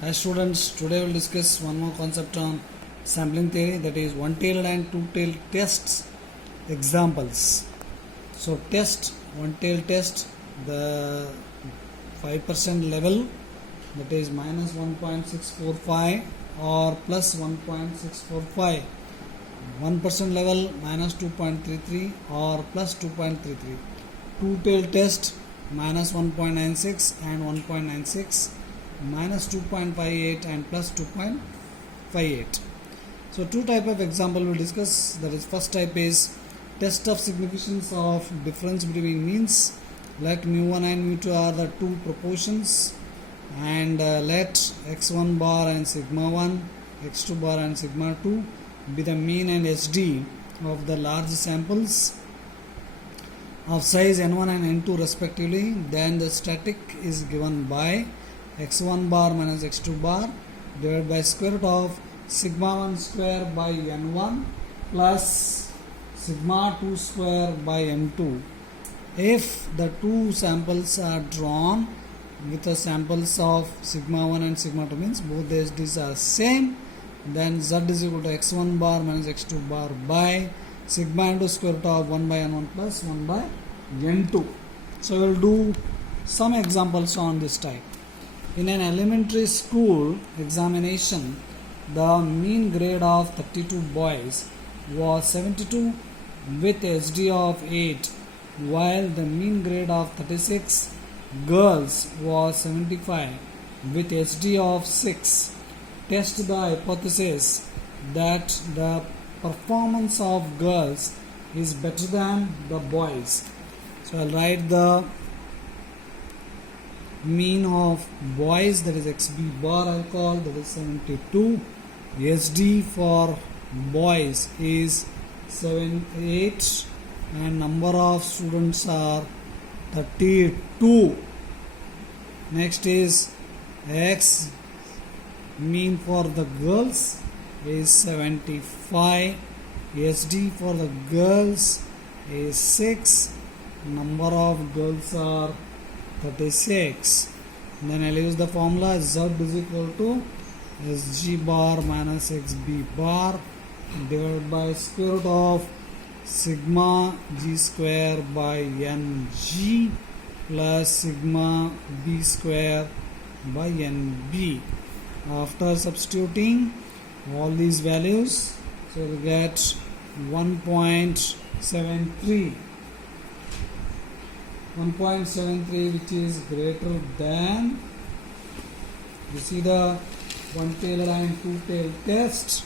Hi students, today we'll discuss one more concept on sampling theory, that is one-tailed and two-tailed tests examples. So test, one-tailed test, the 5% level, that is minus 1.645 or plus 1.645, 1% level minus 2.33 or plus 2.33, two-tailed test minus 1.96 and 1.96, minus 2.58 and plus 2.58. So two type of example we'll discuss. That is, first type is test of significance of difference between means. Let mu1 and mu2 are the two proportions, and let x1 bar and sigma 1, x2 bar and sigma 2 be the mean and SD of the large samples of size n1 and n2 respectively. Then the static is given by x1 bar minus x2 bar divided by square root of sigma 1 square by n1 plus sigma 2 square by n2. If the two samples are drawn with the samples of sigma 1 and sigma 2, means both the SDs are same, then z is equal to x1 bar minus x2 bar by sigma into square root of 1 by n1 plus 1 by n2. So we will do some examples on this type. In an elementary school examination, the mean grade of 32 boys was 72 with SD of 8, while the mean grade of 36 girls was 75 with SD of 6. Test the hypothesis that the performance of girls is better than the boys. So I'll write the mean of boys, that is xb bar I'll call, that is 72. SD for boys is 78 and number of students are 32. Next is x mean for the girls is 75. SD for the girls is 6. Number of girls are 36. Then I'll use the formula z is equal to sg bar minus xb bar divided by square root of sigma g square by ng plus sigma b square by nb. After substituting all these values, so we'll get 1.73, which is greater than, you see the one-tailed and two-tailed test,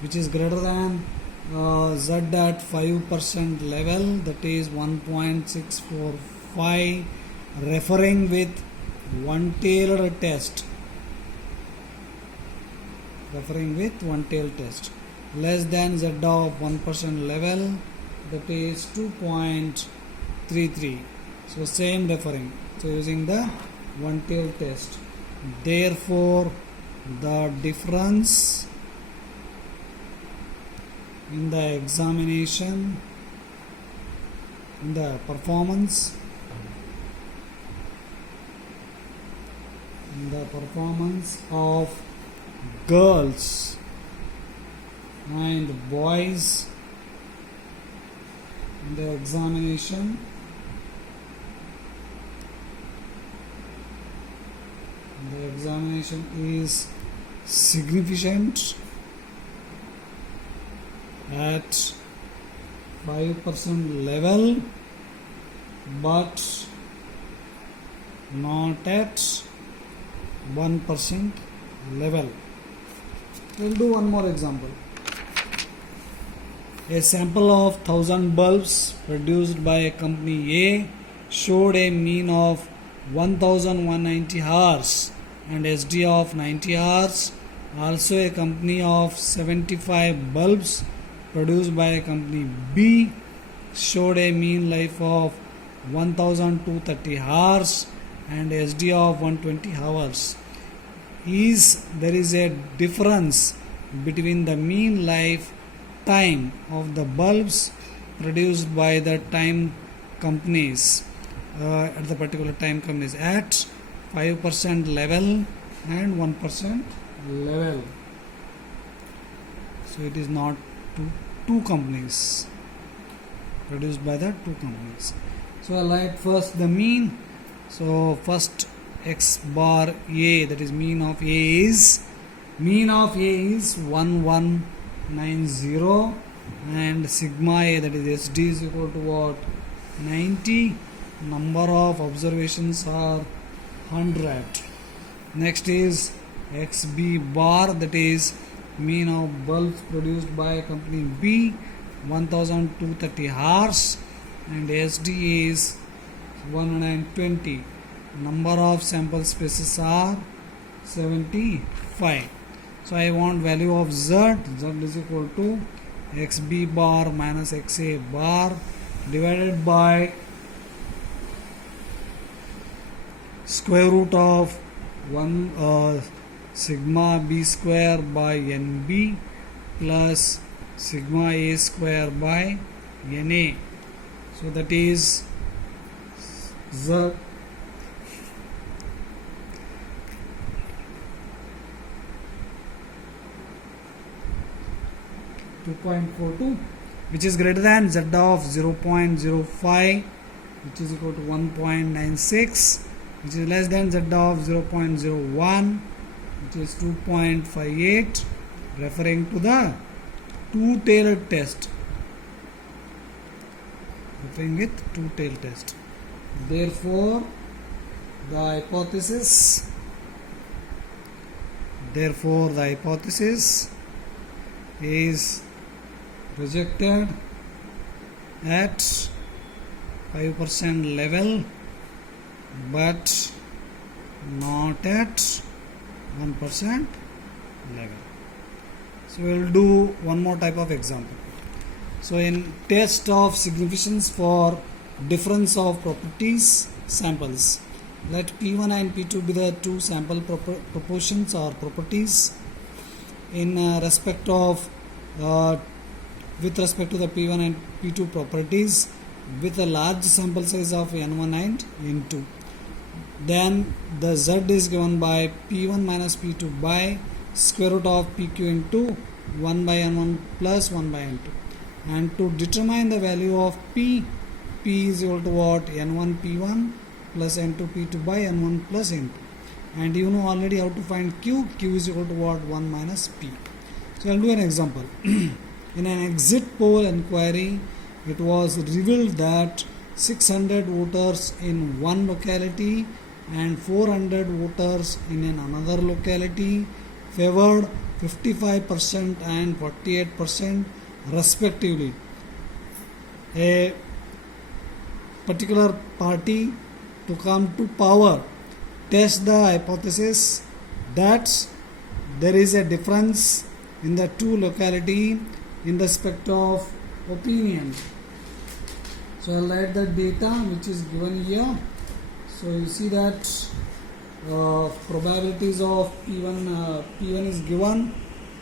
which is greater than z at 5% level, that is 1.645, referring with one-tailed test, less than z of 1% level, that is 2.33. So same referring, so using the one-tailed test. Therefore the difference in the examination, in the performance of girls and boys in the examination is significant at 5% level but not at 1% level. We'll do one more example. A sample of 1000 bulbs produced by a company A showed a mean of 1190 hours and SD of 90 hours. Also, a company of 75 bulbs produced by a company B showed a mean life of 1230 hours and SD of 120 hours. There is a difference between the mean life time of the bulbs produced by the time companies at the particular time companies at 5% level and 1% level. So it is not two companies, produced by the two companies. So I'll write first the mean. So first x bar A, that is mean of A is 1190, and sigma A, that is SD, is equal to what? 90. Number of observations are 100. Next is XB bar, that is mean of bulbs produced by company B, 1230 hours, and SD is 120. Number of sample spaces are 75. So I want value of Z. Z is equal to XB bar minus XA bar divided by square root of 1 sigma B square by NB plus sigma A square by NA. So that is Z. .42, which is greater than Z of 0.05, which is equal to 1.96, which is less than Z of 0.01, which is 2.58, referring to the two-tailed test. Referring with two-tailed test. Therefore, the hypothesis is rejected at 5% level but not at 1% level. So we will do one more type of example. So in test of significance for difference of properties samples, let P1 and P2 be the two sample proportions or properties in respect of with respect to the P1 and P2 properties with a large sample size of N1 and N2. Then the Z is given by P1 minus P2 by square root of PQ into 1 by N1 plus 1 by N2. And to determine the value of P is equal to what? N1 P1 plus N2 P2 by N1 plus N2. And you know already how to find Q is equal to what? 1 minus P. So I'll do an example. In an exit poll inquiry, it was revealed that 600 voters in one locality and 400 voters in another locality favored 55% and 48% respectively. A particular party to come to power tests the hypothesis that there is a difference in the two locality in respect of opinion. So I'll write the data which is given here. So you see that probabilities of P1 is given.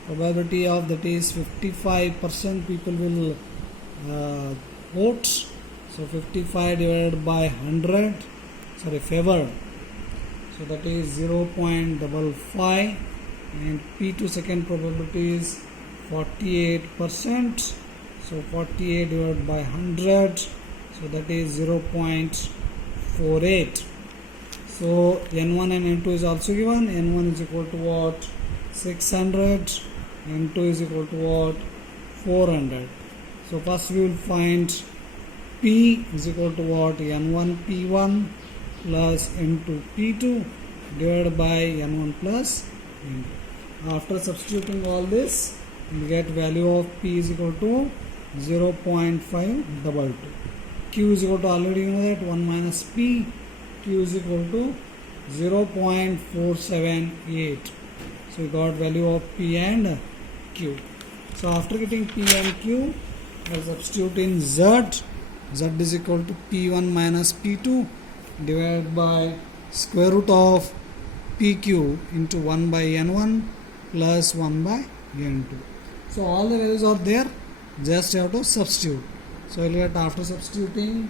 Probability of that is 55% people will vote. So 55 divided by 100, favored. So that is 0.55, and P2 second probability is 48%. So 48 divided by 100, so that is 0.48. So N1 and N2 is also given. N1 is equal to what? 600. N2 is equal to what? 400. So first we will find P is equal to what? N1 P1 plus N2 P2 divided by N1 plus N2. After substituting all this, we get value of P is equal to 0.522. Q is equal to, already you know that, 1 minus P. Q is equal to 0.478. So we got value of P and Q. So after getting P and Q, I will substitute in Z. Z is equal to P1 minus P2 divided by square root of PQ into 1 by N1 plus 1 by N2. So all the values are there, just have to substitute. So we'll get, after substituting,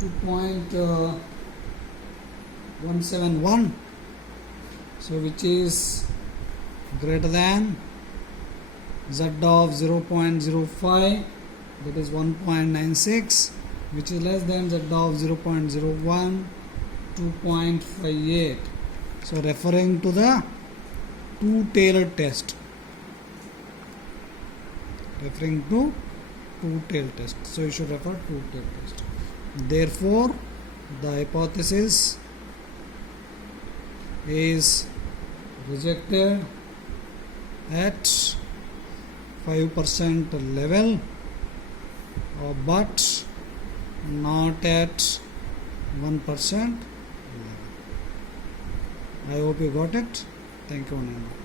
2.171, so which is greater than z of 0.05, that is 1.96, which is less than z of 0.01, 2.58. So referring to the two-tailed test. Referring to two-tailed test. So you should refer two-tailed test. Therefore, the hypothesis is rejected at 5% level, but not at 1% level. I hope you got it. Thank you, Anand.